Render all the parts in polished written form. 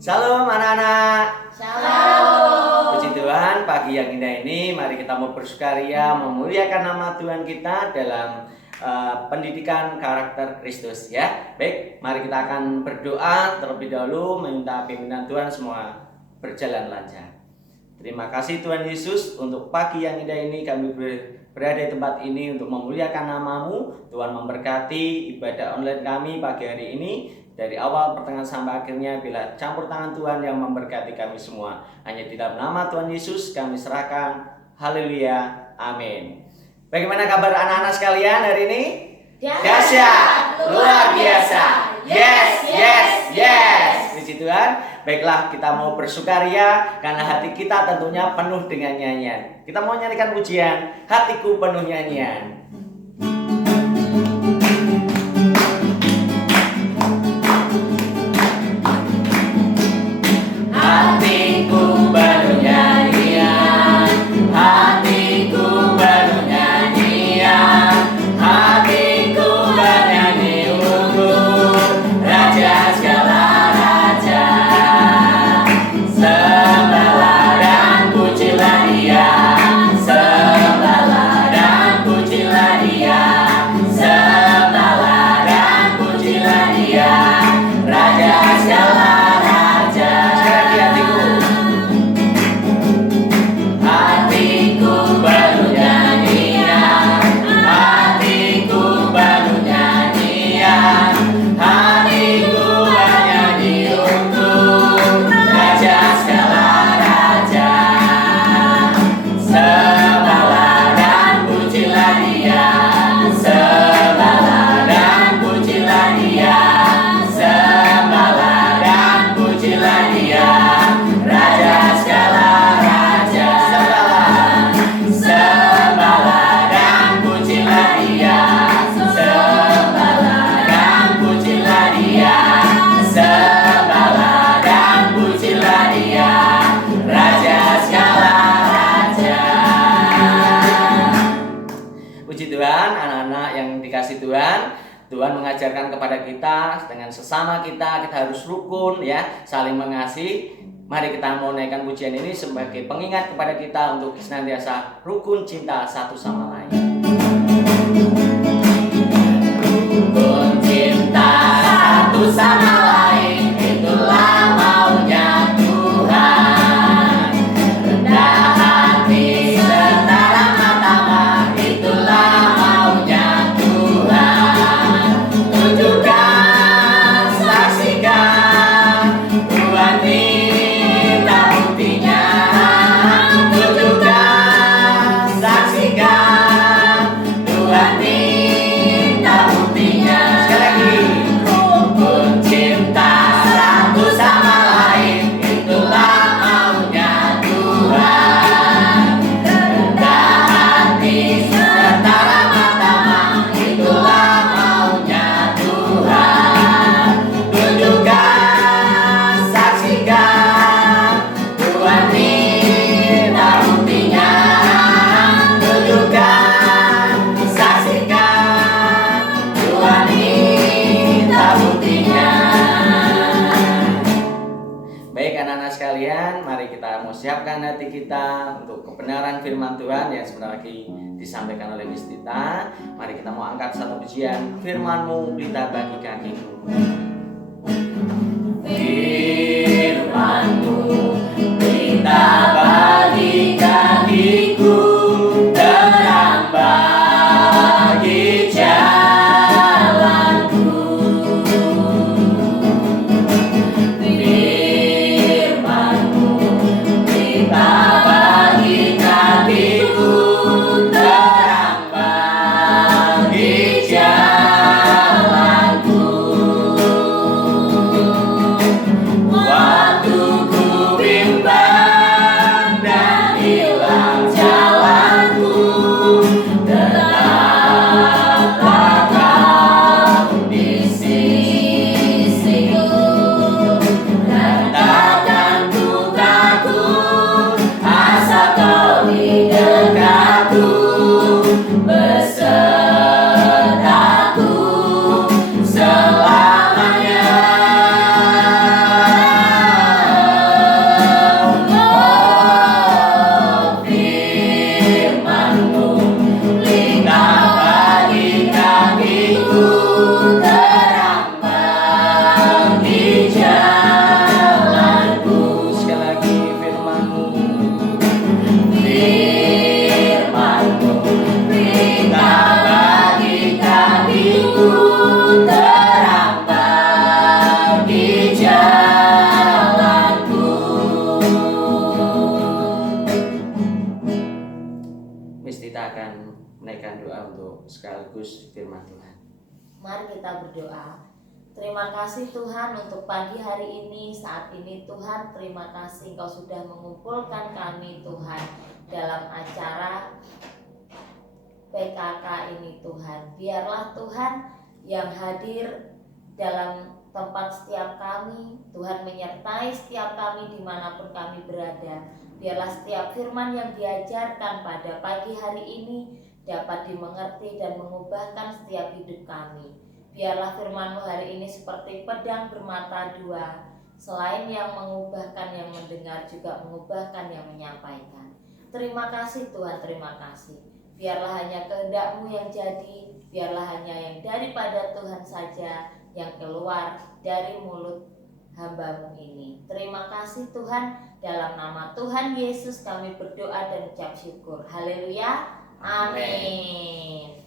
Shalom anak-anak. Shalom. Puji Tuhan, pagi yang indah ini mari kita mau bersukaria memuliakan nama Tuhan kita dalam pendidikan karakter Kristus ya. Baik, mari kita akan berdoa terlebih dahulu meminta pimpinan Tuhan semua berjalan lancar. Terima kasih Tuhan Yesus untuk pagi yang indah ini kami berada di tempat ini untuk memuliakan nama-Mu. Tuhan memberkati ibadah online kami pagi hari ini. Dari awal, pertengahan sampai akhirnya, bila campur tangan Tuhan yang memberkati kami semua. Hanya di dalam nama Tuhan Yesus kami serahkan. Haleluya. Amin. Bagaimana kabar anak-anak sekalian hari ini? Dahsyat, luar biasa. Yes, yes, yes. Puji Tuhan. Baiklah, kita mau bersukaria karena hati kita tentunya penuh dengan nyanyian. Kita mau nyanyikan pujian, hatiku penuh nyanyian. Hatiku penuh nyanyian, hatiku penuh nyanyian, hatiku bernyanyi untuk Raja segala raja. Sembahlah dan pujilah Dia, sembahlah dan pujilah Dia, sembahlah dan pujilah Dia, Raja segala raja. Hatiku penuh nyanyian, hatiku penuh nyanyian, hatiku bernyanyi untuk Raja segala raja. Sembahlah dan pujilah Dia, sembahlah dan pujilah Dia, sembahlah dan pujilah Dia, Raja segala raja. Sembahlah dan pujilah Dia, sembahlah dan pujilah Dia, sembahlah dan pujilah Dia, Raja segala raja. Puji Tuhan, anak-anak yang dikasih Tuhan. Tuhan mengajarkan kepada kita dengan sesama kita harus rukun ya, saling mengasihi. Mari kita mau naikkan pujian ini sebagai pengingat kepada kita untuk senantiasa rukun cinta satu sama lain. Rukun cinta satu sama lain, itulah maunya Tuhan. Rendah hati serta ramah tamah, itulah maunya Tuhan. Tunjukkan, saksikan, Tuhan minta buktinya. Tunjukkan, saksikan, Tuhan minta buktinya. Sekali lagi. Rukun cinta satu sama lain, itulah maunya Tuhan. Rendah hati serta ramah tamah, itulah maunya Tuhan. Tunjukkan, saksikan, Tuhan minta buktinya. Tunjukkan, saksikan, Tuhan minta buktinya. Baik anak-anak sekalian, mari kita mau siapkan hati kita untuk kebenaran firman Tuhan yang sebentar lagi disampaikan oleh Miss Tita. Mari kita mau angkat satu pujian, firman-Mu pelita bagi kakiku. Firman-Mu pelita bagi kakiku, terang bagi jalanku. Firman-Mu pelita bagi kakiku, terang bagi jalanku. firman Tuhan. Mari kita berdoa. Terima kasih Tuhan untuk pagi hari ini, saat ini Tuhan, terima kasih Engkau sudah mengumpulkan kami Tuhan dalam acara PKK ini Tuhan. Biarlah Tuhan yang hadir dalam tempat setiap kami, Tuhan menyertai setiap kami dimanapun kami berada. Biarlah setiap firman yang diajarkan pada pagi hari ini dapat dimengerti dan mengubahkan setiap hidup kami. Biarlah firman-Mu hari ini seperti pedang bermata dua, selain yang mengubahkan yang mendengar, juga mengubahkan yang menyampaikan. Terima kasih Tuhan, terima kasih. Biarlah hanya kehendak-Mu yang jadi, biarlah hanya yang daripada Tuhan saja yang keluar dari mulut hamba-Mu ini. Terima kasih Tuhan, dalam nama Tuhan Yesus kami berdoa dan ucap syukur. Haleluya, amin.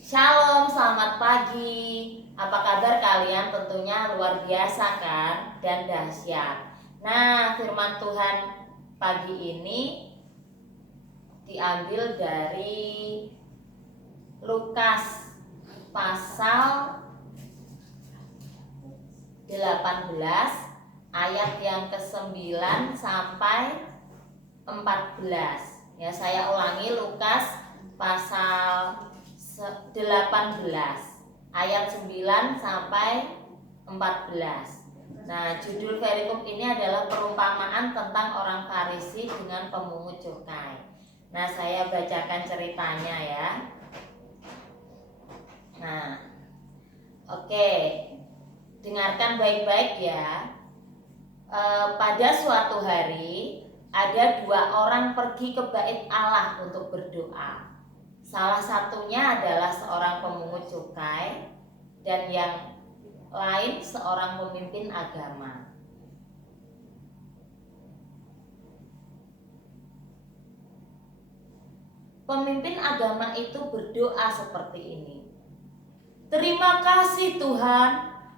Shalom, selamat pagi. Apa kabar kalian? Tentunya luar biasa kan dan dahsyat. Nah, firman Tuhan pagi ini diambil dari Lukas pasal 18 ayat yang ke-9 sampai 14. Ya, saya ulangi, Lukas pasal 18 ayat 9 sampai 14. Nah, judul perikop ini adalah perumpamaan tentang orang Farisi dengan pemungut cukai. Nah, saya bacakan ceritanya ya. Nah, oke, dengarkan baik-baik ya. Pada suatu hari ada dua orang pergi ke bait Allah untuk berdoa. Salah satunya adalah seorang pemungut cukai dan yang lain seorang pemimpin agama. Pemimpin agama itu berdoa seperti ini. Terima kasih Tuhan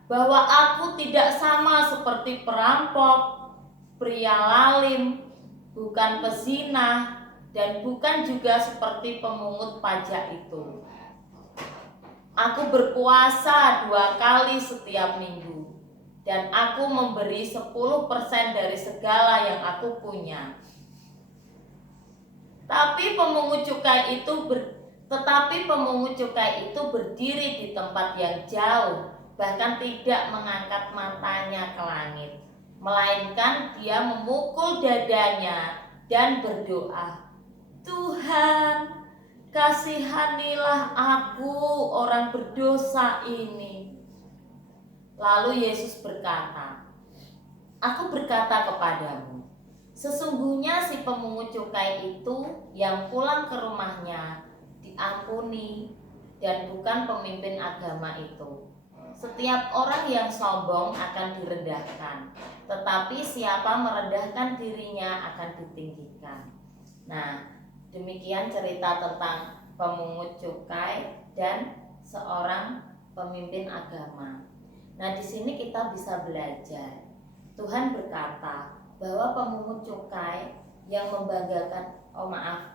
bahwa aku tidak sama seperti perampok, pria lalim, bukan pezina, dan bukan juga seperti pemungut pajak itu. Aku berpuasa 2 kali setiap minggu, dan aku memberi 10% dari segala yang aku punya. Tetapi pemungut cukai itu berdiri di tempat yang jauh, bahkan tidak mengangkat matanya ke langit, melainkan dia memukul dadanya dan berdoa, Tuhan, kasihanilah aku orang berdosa ini. Lalu Yesus berkata, aku berkata kepadamu, sesungguhnya si pemungut cukai itu yang pulang ke rumahnya diampuni, dan bukan pemimpin agama itu. Setiap orang yang sombong akan direndahkan, tetapi siapa merendahkan dirinya akan ditinggikan. Nah, demikian cerita tentang pemungut cukai dan seorang pemimpin agama. Nah, di sini kita bisa belajar. Tuhan berkata bahwa pemungut cukai yang membanggakan,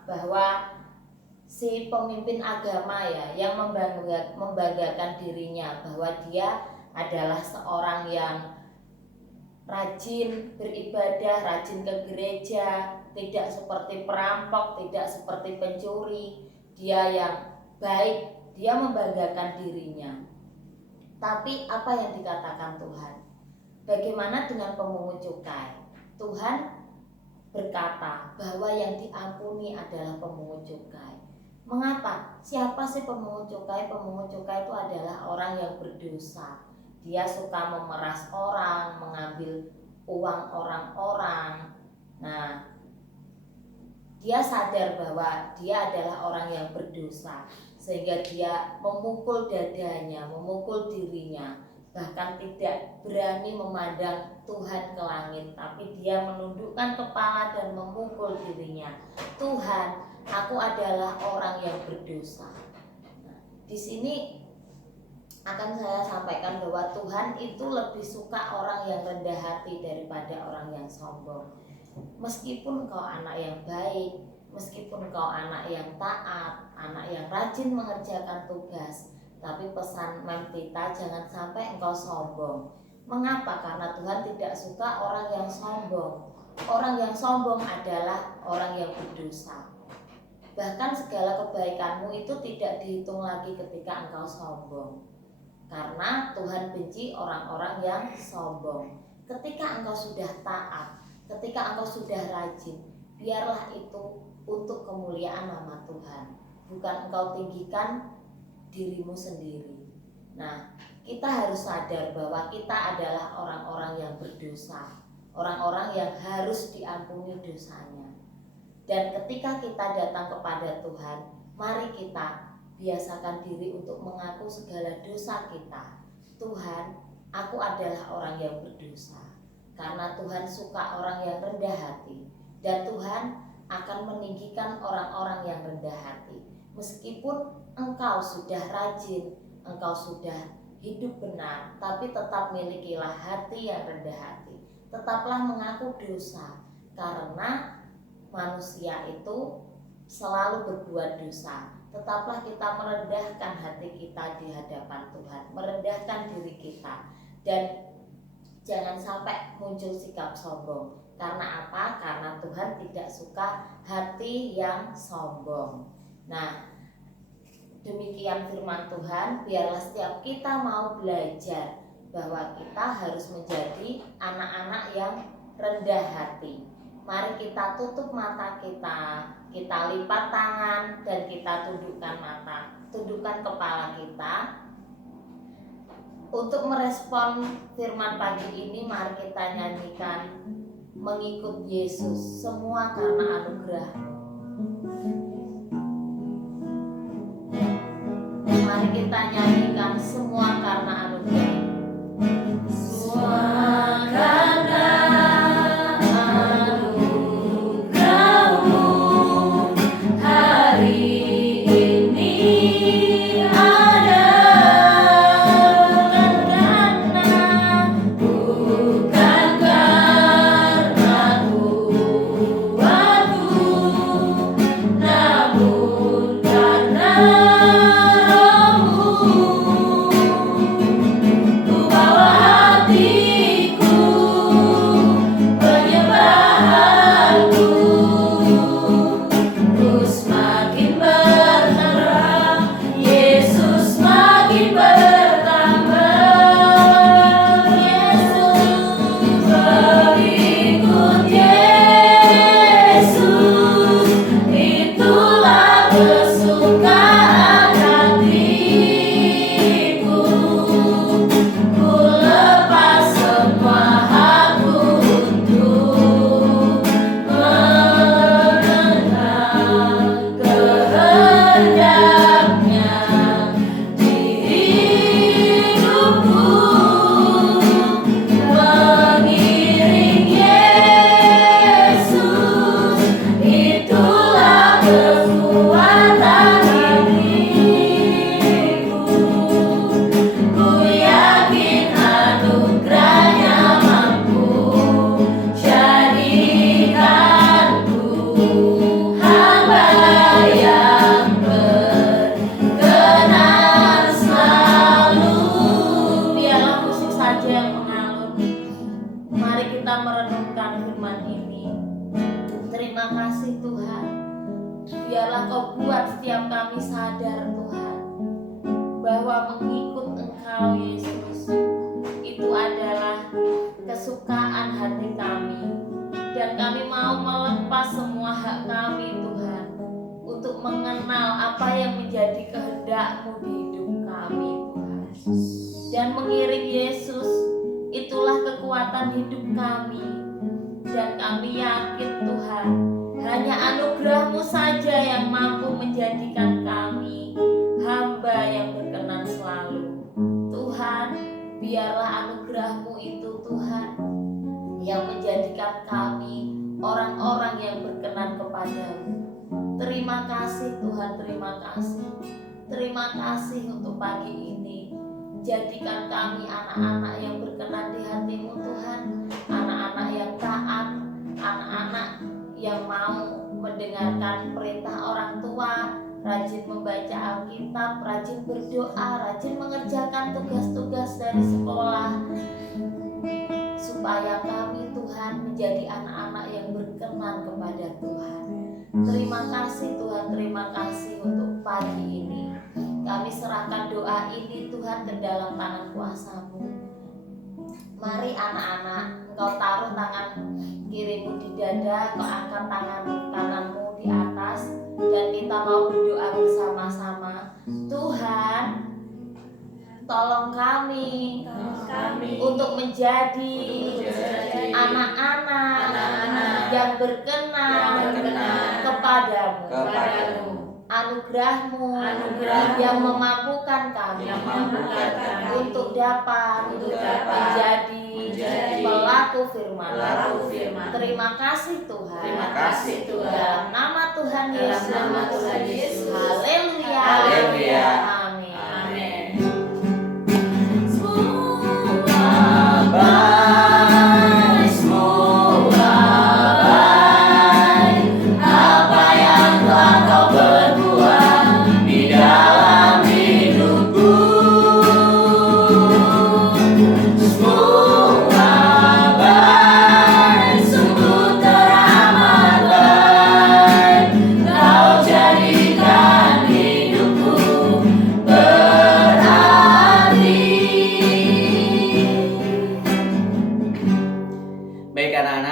bahwa si pemimpin agama ya yang membanggakan dirinya bahwa dia adalah seorang yang rajin beribadah, rajin ke gereja, tidak seperti perampok, tidak seperti pencuri, dia yang baik, dia membanggakan dirinya. Tapi apa yang dikatakan Tuhan? Bagaimana dengan pemungut cukai? Tuhan berkata bahwa yang diampuni adalah pemungut cukai. Mengapa? Siapa sih pemungut cukai? Pemungut cukai itu adalah orang yang berdosa. Dia suka memeras orang, mengambil uang orang-orang. Nah, dia sadar bahwa dia adalah orang yang berdosa, sehingga dia memukul dadanya, memukul dirinya, bahkan tidak berani memandang Tuhan ke langit, tapi dia menundukkan kepala dan memukul dirinya. Tuhan, aku adalah orang yang berdosa. Nah, di sini akan saya sampaikan bahwa Tuhan itu lebih suka orang yang rendah hati daripada orang yang sombong. Meskipun kau anak yang baik, meskipun kau anak yang taat, anak yang rajin mengerjakan tugas, Tapi pesan Mem Tita, jangan sampai engkau sombong. Mengapa? Karena Tuhan tidak suka orang yang sombong. Orang yang sombong adalah orang yang berdosa. Bahkan segala kebaikanmu itu tidak dihitung lagi ketika engkau sombong. Karena Tuhan benci orang-orang yang sombong. Ketika engkau sudah taat, ketika engkau sudah rajin, biarlah itu untuk kemuliaan nama Tuhan, bukan engkau tinggikan dirimu sendiri. Nah, kita harus sadar bahwa kita adalah orang-orang yang berdosa, orang-orang yang harus diampuni dosanya. Dan ketika kita datang kepada Tuhan, mari kita biasakan diri untuk mengaku segala dosa kita. Tuhan, aku adalah orang yang berdosa. Karena Tuhan suka orang yang rendah hati, dan Tuhan akan meninggikan orang-orang yang rendah hati. Meskipun engkau sudah rajin, engkau sudah hidup benar, tapi tetap milikilah hati yang rendah hati. Tetaplah mengaku dosa, karena manusia itu selalu berbuat dosa. Tetaplah kita merendahkan hati kita di hadapan Tuhan, merendahkan diri kita, dan jangan sampai muncul sikap sombong. Karena apa? Karena Tuhan tidak suka hati yang sombong. Nah, demikian firman Tuhan. Biarlah setiap kita mau belajar bahwa kita harus menjadi anak-anak yang rendah hati. Mari kita tutup mata kita lipat tangan, dan kita tundukkan kepala kita. Untuk merespon firman pagi ini, mari kita nyanyikan Mengikut Yesus, semua karena anugerah. Mari kita nyanyikan semua karena anugerah. Semua karena Terima kasih untuk pagi ini. Jadikan kami anak-anak yang berkenan di hati-Mu Tuhan, anak-anak yang taat, anak-anak yang mau mendengarkan perintah orang tua, rajin membaca Alkitab, rajin berdoa, rajin mengerjakan tugas-tugas dari sekolah, supaya kami Tuhan menjadi anak-anak yang berkenan kepada Tuhan. Terima kasih Tuhan, terima kasih untuk pagi ini. Kami serahkan doa ini Tuhan ke dalam tangan kuasa-Mu. Mari anak-anak, Engkau taruh tangan kirimu di dada, Kau angkat tangan kananmu di atas, dan kita mau berdoa bersama-sama. Tuhan, tolong kami untuk menjadi anak-anak yang berkenan kepadamu. Anugerah-Mu yang memampukan kami untuk dapat menjadi pelaku firman. Terima kasih Tuhan. Dalam nama Tuhan Yesus. Haleluya. Amin.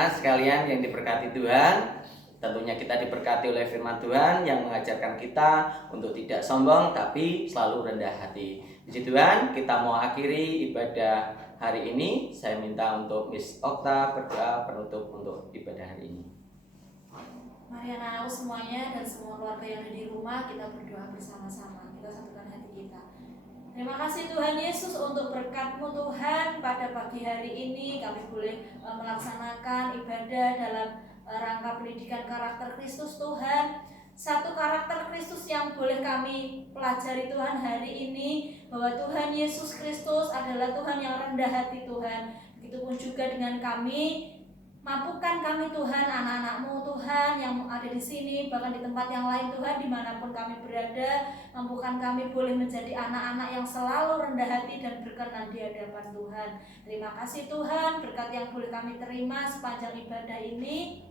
Sekalian yang diberkati Tuhan, tentunya kita diberkati oleh firman Tuhan yang mengajarkan kita untuk tidak sombong tapi selalu rendah hati. Puji Tuhan, kita mau akhiri ibadah hari ini. Saya minta untuk Miss Okta berdoa penutup untuk ibadah hari ini. Mari anak-anakku semuanya dan semua keluarga yang ada di rumah, kita berdoa bersama-sama. Kita satukan hati kita. Terima kasih Tuhan Yesus untuk berkat-Mu Tuhan. Pada pagi hari ini kami boleh melaksanakan ibadah dalam rangka pendidikan karakter Kristus Tuhan. Satu karakter Kristus yang boleh kami pelajari Tuhan hari ini, bahwa Tuhan Yesus Kristus adalah Tuhan yang rendah hati Tuhan. Begitupun juga dengan kami. Mampukan kami Tuhan, anak-anak-Mu Tuhan yang ada di sini, bahkan di tempat yang lain Tuhan, dimanapun kami berada. Mampukan kami boleh menjadi anak-anak yang selalu rendah hati dan berkenan di hadapan Tuhan. Terima kasih Tuhan, berkat yang boleh kami terima sepanjang ibadah ini.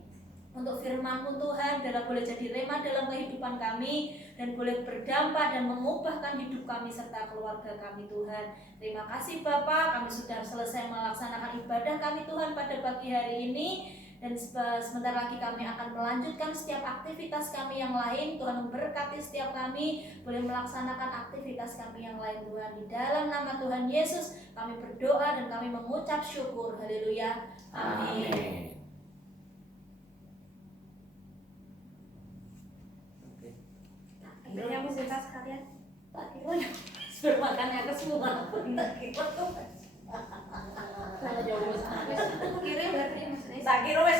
Untuk firman-Mu Tuhan, biarlah boleh jadi rema dalam kehidupan kami, dan boleh berdampak dan mengubahkan hidup kami serta keluarga kami Tuhan. Terima kasih Bapa, kami sudah selesai melaksanakan ibadah kami Tuhan pada pagi hari ini. Dan sebentar lagi kami akan melanjutkan setiap aktivitas kami yang lain. Tuhan memberkati setiap kami boleh melaksanakan aktivitas kami yang lain Tuhan. Di dalam nama Tuhan Yesus kami berdoa dan kami mengucap syukur. Haleluya. Amin. Yang kita sekalian Tak kira bermakannya ke semua. kirim berarti Tak kira